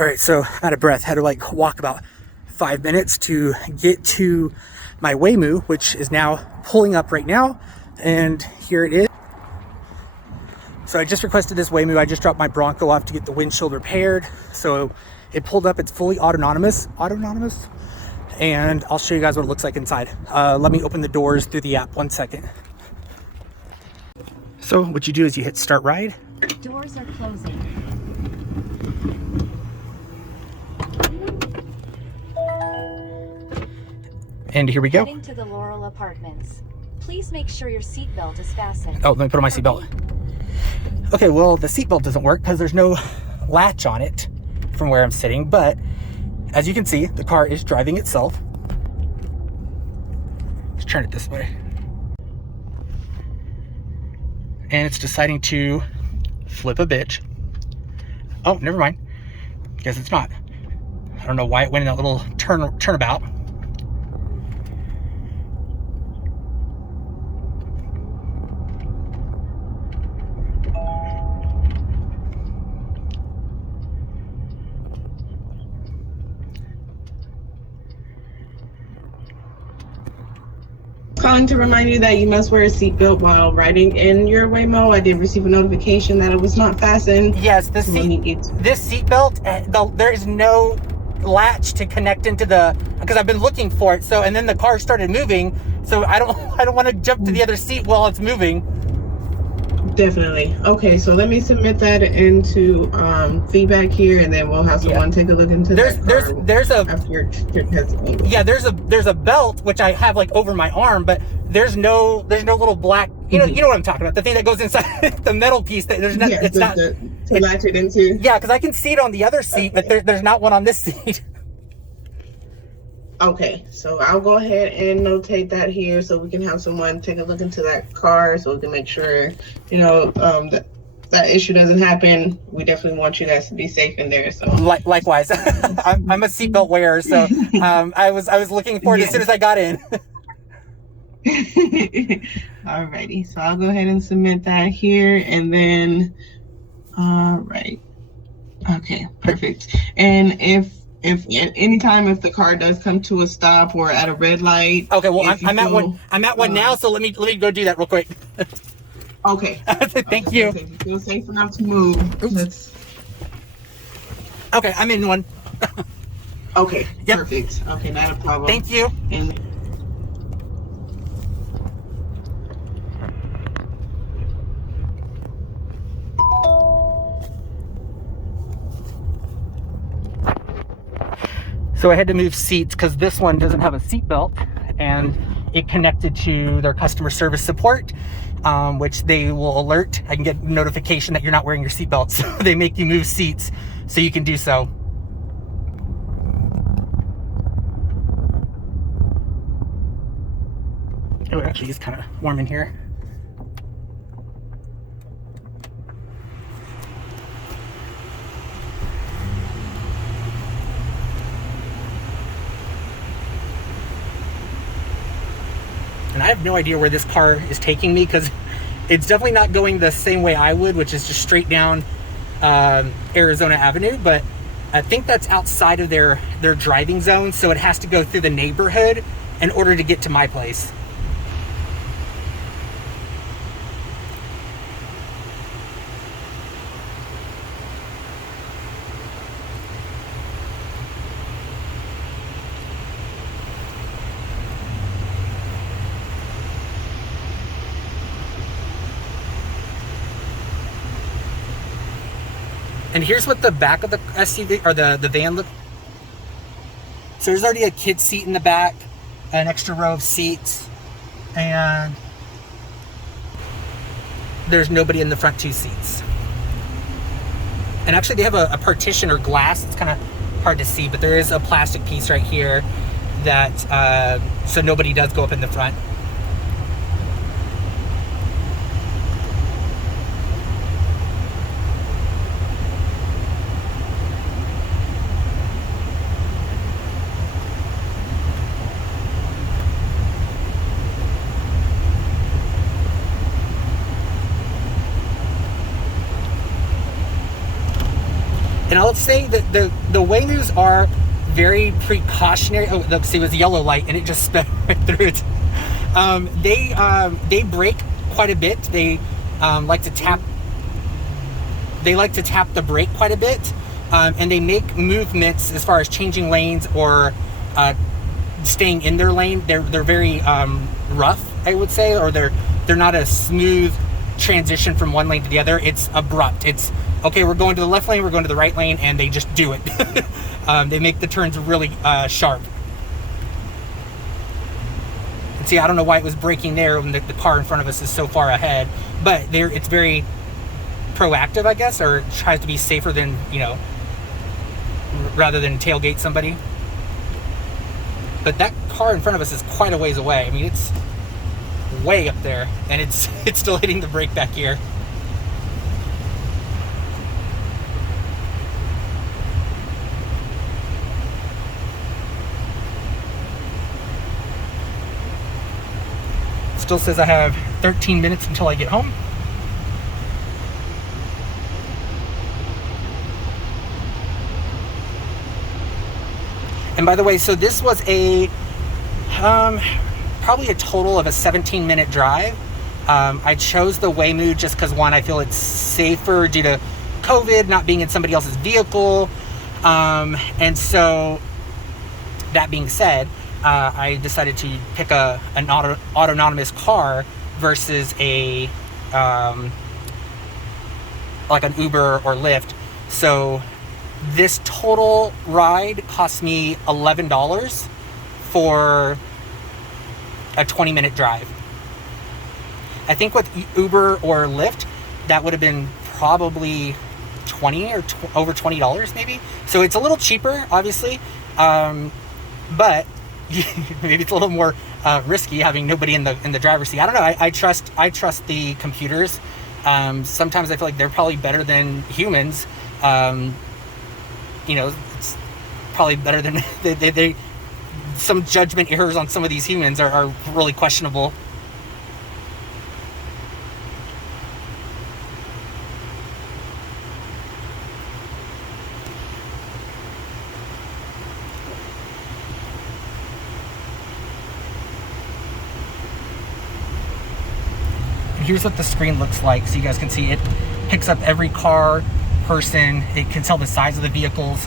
All right, so I'm out of breath. Had to like walk about 5 minutes to get to my Weimu, which is now pulling up right now. And here it is. So I just requested this Weimu. I just dropped my Bronco off to get the windshield repaired. So it pulled up. It's fully autonomous. And I'll show you guys what it looks like inside. Let me open the doors through the app. 1 second. So what you do is you hit start ride. Doors are closing. And here we go. Heading to the Laurel Apartments. Please make sure your seatbelt is fastened. Oh, let me put on my seatbelt. Okay, well, the seatbelt doesn't work because there's no latch on it from where I'm sitting, but as you can see, the car is driving itself. Let's turn it this way. And it's deciding to flip a bitch. Oh, never mind. Guess it's not. I don't know why it went in that little turnabout. Calling to remind you that you must wear a seatbelt while riding in your Waymo. I did receive a notification that it was not fastened. Yes, this seatbelt, there is no latch to connect into the, because I've been looking for it. So, and then the car started moving. So I don't want to jump to the other seat while it's moving. Definitely. Okay, so let me submit that into feedback here, and then we'll have someone take a look into there's a after your trip has ended. Yeah, there's a belt which I have like over my arm, but there's no little black, you know what I'm talking about, the thing that goes inside the metal piece that there's not, it's not to latch it into. Yeah, because I can see it on the other seat, but there's not one on this seat. Okay, so I'll go ahead and notate that here so we can have someone take a look into that car so we can make sure, that issue doesn't happen. We definitely want you guys to be safe in there. So likewise, I'm a seatbelt wearer, so I was looking for it as soon as I got in. Alrighty, so I'll go ahead and submit that here, and then, all right, okay, perfect. And if at any time if the car does come to a stop or at a red light. Okay, well, I'm at one now, so let me go do that real quick. Okay. Thank you. If you feel safe enough to move. Okay, I'm in one. Okay, yep. Perfect. Okay, not a problem. Thank you. And so I had to move seats because this one doesn't have a seat belt, and it connected to their customer service support, which they will alert. I can get notification that you're not wearing your seatbelt, so they make you move seats so you can do so. Oh, it actually is kind of warm in here. And I have no idea where this car is taking me, because it's definitely not going the same way I would, which is just straight down Arizona Avenue. But I think that's outside of their driving zone, so it has to go through the neighborhood in order to get to my place. And here's what the back of the SUV or the van look. So there's already a kid seat in the back, an extra row of seats, and there's nobody in the front two seats. And actually they have a partition or glass. It's kind of hard to see, but there is a plastic piece right here that, so nobody does go up in the front. And I'll say that the Waymus are very precautionary. Oh, look, see, it was a yellow light and it just sped right through it. They brake quite a bit. They like to tap. They like to tap the brake quite a bit, and they make movements as far as changing lanes or staying in their lane. They're very rough, I would say, or they're not a smooth transition from one lane to the other. It's abrupt. It's okay, we're going to the left lane, we're going to the right lane, and they just do it. They make the turns really sharp. And see, I don't know why it was braking there when the car in front of us is so far ahead, but it's very proactive, I guess, or tries to be safer than, rather than tailgate somebody. But that car in front of us is quite a ways away. I mean, it's way up there, and it's still hitting the brake back here. Still says I have 13 minutes until I get home. And by the way, so this was a probably a total of a 17-minute drive. I chose the Weimu just because, one, I feel it's safer due to COVID, not being in somebody else's vehicle. And so, that being said, I decided to pick an autonomous car versus a like an Uber or Lyft. So this total ride cost me $11 for a 20-minute drive. I think with Uber or Lyft, that would have been probably $20 or over $20 maybe. So it's a little cheaper, obviously, but maybe it's a little more risky having nobody in the driver's seat. I don't know. I trust the computers. Sometimes I feel like they're probably better than humans. It's probably better than they some judgment errors on some of these humans are really questionable. Here's what the screen looks like, so you guys can see it picks up every car, person. It can tell the size of the vehicles.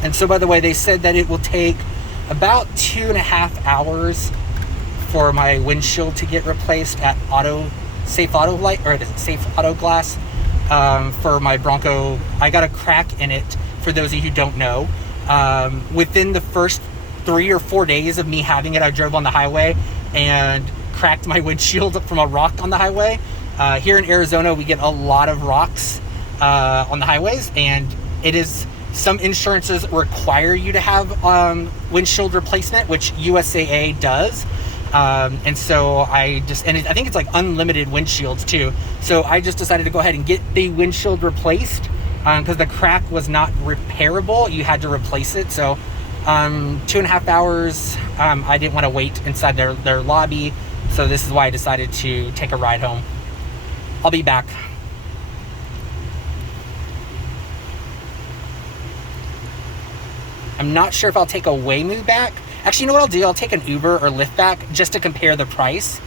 And so, by the way, they said that it will take about 2.5 hours for my windshield to get replaced at Safe Auto Glass for my Bronco. I got a crack in it, for those of you who don't know. Within the first 3 or 4 days of me having it, I drove on the highway and cracked my windshield from a rock on the highway. Here in Arizona, we get a lot of rocks on the highways, and it is... Some insurances require you to have windshield replacement, which USAA does. And so I think it's like unlimited windshields too. So I just decided to go ahead and get the windshield replaced because the crack was not repairable. You had to replace it. So 2.5 hours, I didn't want to wait inside their lobby. So this is why I decided to take a ride home. I'll be back. I'm not sure if I'll take a Weimu back. Actually, you know what I'll do? I'll take an Uber or Lyft back just to compare the price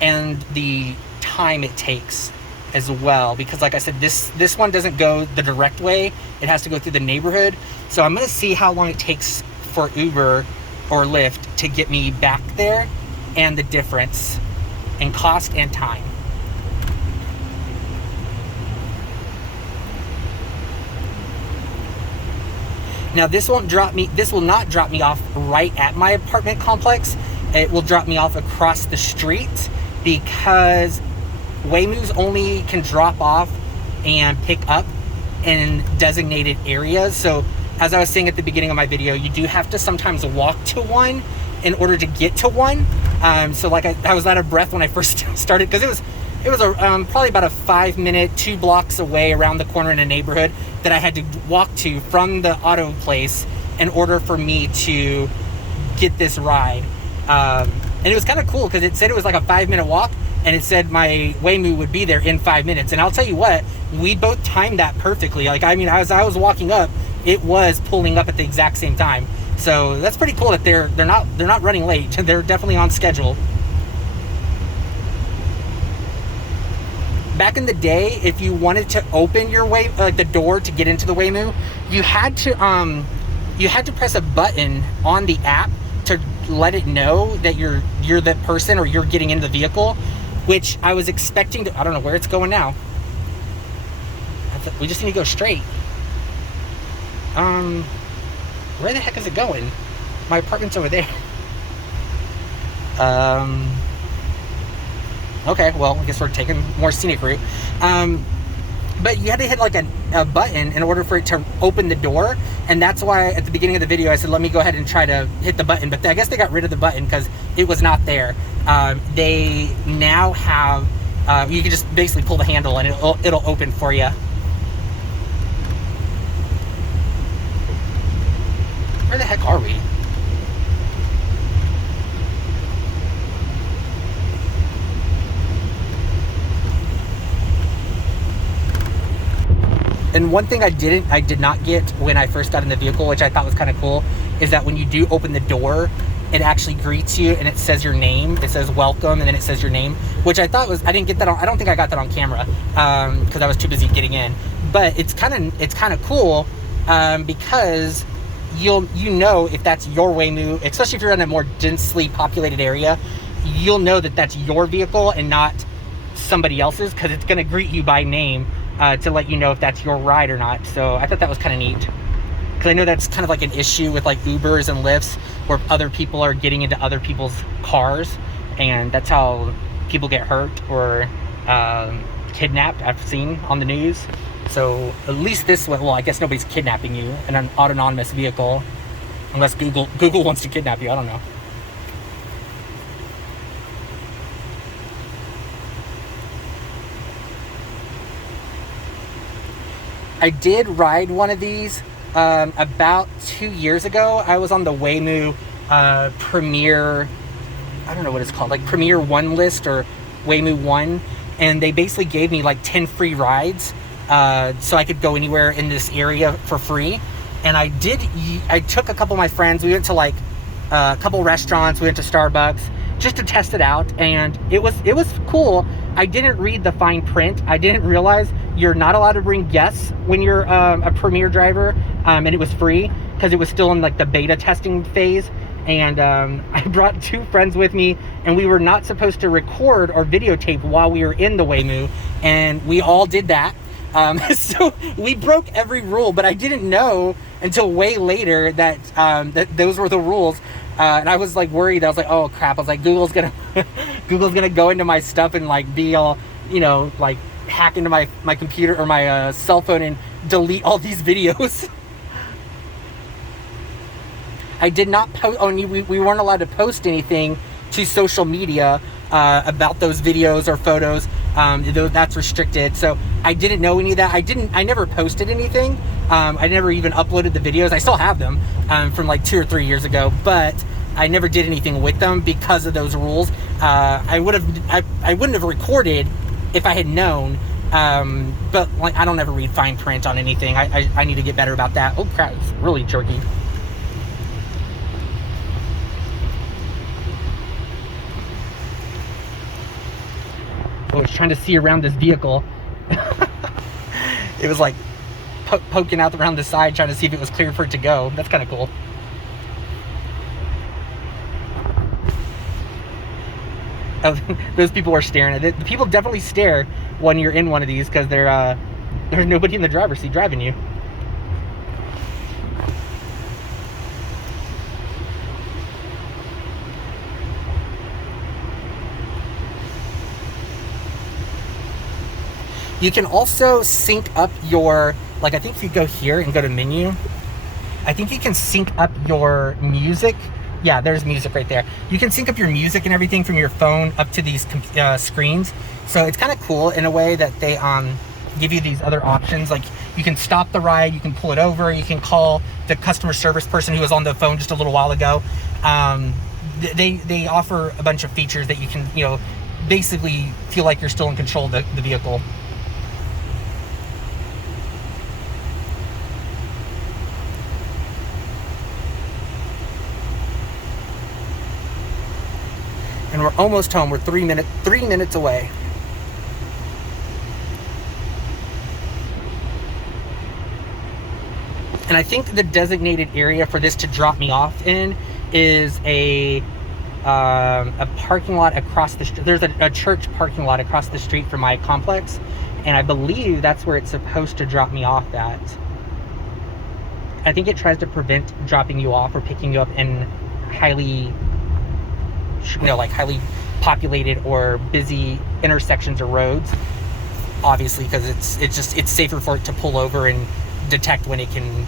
and the time it takes as well. Because like I said, this one doesn't go the direct way. It has to go through the neighborhood. So I'm going to see how long it takes for Uber or Lyft to get me back there and the difference in cost and time. Now this will not drop me off right at my apartment complex. It will drop me off across the street because Waymus only can drop off and pick up in designated areas. So as I was saying at the beginning of my video, you do have to sometimes walk to one in order to get to one. So like I was out of breath when I first started, because it was probably about a 5-minute, 2 blocks away around the corner in a neighborhood that I had to walk to from the auto place in order for me to get this ride. And it was kind of cool because it said it was like a 5-minute walk, and it said my Weimu would be there in 5 minutes. And I'll tell you what, we both timed that perfectly. Like, I mean, as I was walking up, it was pulling up at the exact same time. So that's pretty cool that they're not running late. They're definitely on schedule. Back in the day, if you wanted to open your the door to get into the Weimu, you had to press a button on the app to let it know that you're that person, or you're getting into the vehicle, which I was expecting to. I don't know where it's going now. We just need to go straight. Where the heck is it going? My apartment's over there. Okay, well, I guess we're taking more scenic route. But you had to hit like a button in order for it to open the door. And that's why at the beginning of the video, I said, let me go ahead and try to hit the button. But I guess they got rid of the button because it was not there. They now have, you can just basically pull the handle and it'll open for you. Where the heck are we? And one thing I did not get when I first got in the vehicle, which I thought was kind of cool, is that when you do open the door, it actually greets you and it says your name. It says welcome, and then it says your name, which I thought was, I didn't get that on, I don't think I got that on camera, because I was too busy getting in. But it's kind of cool, because you know if that's your Weimu, especially if you're in a more densely populated area, you'll know that that's your vehicle and not somebody else's, because it's going to greet you by name to let you know if that's your ride or not. So I thought that was kind of neat, because I know that's kind of like an issue with like Ubers and Lyfts, where other people are getting into other people's cars, and that's how people get hurt or kidnapped, I've seen on the news. So at least this way, well, I guess nobody's kidnapping you in an autonomous vehicle, unless Google wants to kidnap you. I don't know. I did ride one of these about 2 years ago. I was on the Weimu Premier, I don't know what it's called, like Premier 1 list or Weimu 1, and they basically gave me like 10 free rides. So I could go anywhere in this area for free. And I took a couple of my friends. We went to like a couple restaurants. We went to Starbucks just to test it out. And it was cool. I didn't read the fine print. I didn't realize you're not allowed to bring guests when you're a Premier driver. And it was free because it was still in like the beta testing phase. And I brought 2 friends with me, and we were not supposed to record or videotape while we were in the Weimu. And we all did that. So we broke every rule, but I didn't know until way later that that those were the rules, and I was like worried. I was like, oh crap. I was like, Google's gonna go into my stuff and like be all, you know, like hack into my computer or my cell phone and delete all these videos. I did not post, we weren't allowed to post anything to social media about those videos or photos. That's restricted. So I didn't know any of that. I never posted anything. I never even uploaded the videos. I still have them from like 2 or 3 years ago, but I never did anything with them because of those rules. I wouldn't have recorded if I had known. But like, I don't ever read fine print on anything. I need to get better about that. Oh crap, it's really jerky. I was trying to see around this vehicle. It was like poking out around the side, trying to see if it was clear for it to go. That's kind of cool. Oh, those people were staring at it. The people definitely stare when you're in one of these because there's nobody in the driver's seat driving you. You can also sync up your, like I think if you go here and go to menu, I think you can sync up your music. Yeah, there's music right there. You can sync up your music and everything from your phone up to these screens. So it's kind of cool in a way that they give you these other options. Like you can stop the ride, you can pull it over, you can call the customer service person who was on the phone just a little while ago. They offer a bunch of features that you can, basically feel like you're still in control of the vehicle. And we're almost home. We're 3 minutes away. And I think the designated area for this to drop me off in is a parking lot across the street. There's a church parking lot across the street from my complex, and I believe that's where it's supposed to drop me off at. I think it tries to prevent dropping you off or picking you up in highly populated or busy intersections or roads, obviously, because it's safer for it to pull over and detect when it can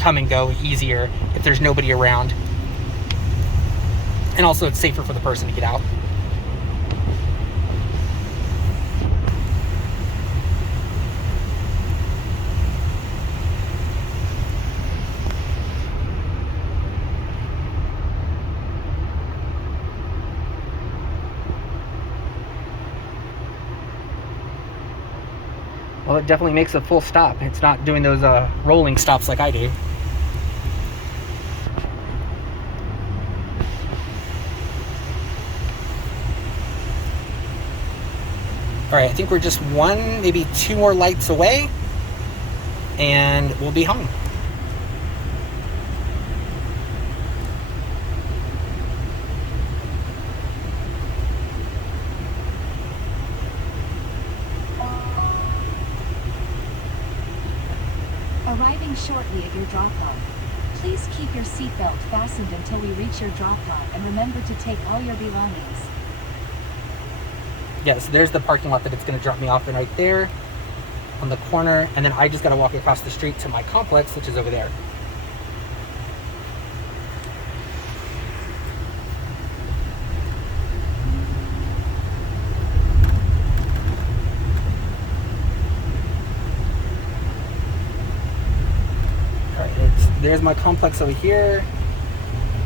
come and go easier if there's nobody around. And also it's safer for the person to get out. Well, it definitely makes a full stop. It's not doing those rolling stops like I do. All right, I think we're just one, maybe two more lights away, and we'll be home. Arriving shortly at your drop-off. Please keep your seatbelt fastened until we reach your drop-off, and remember to take all your belongings. Yes, there's the parking lot that it's going to drop me off in right there on the corner, and then I just got to walk across the street to my complex, which is over there. All right, there's my complex over here,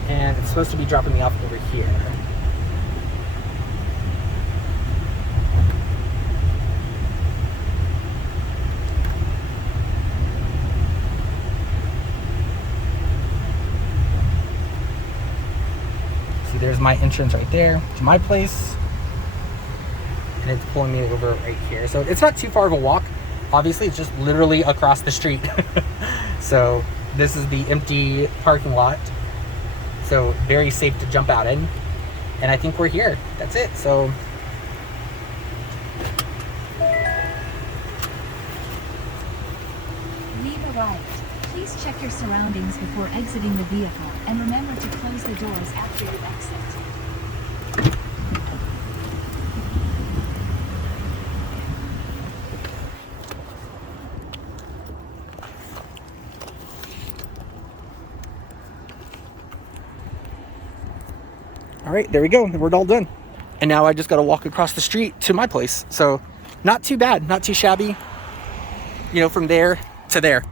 and it's supposed to be dropping me off over here. There's my entrance right there to my place, and it's pulling me over right here. So it's not too far of a walk. Obviously, it's just literally across the street. So this is the empty parking lot. So very safe to jump out in. And I think we're here. That's it. So We've arrived. Please check your surroundings before exiting the vehicle, and remember to close the doors after you exit. all right, there we go. We're all done. And now I just got to walk across the street to my place. So not too bad, not too shabby, from there to there.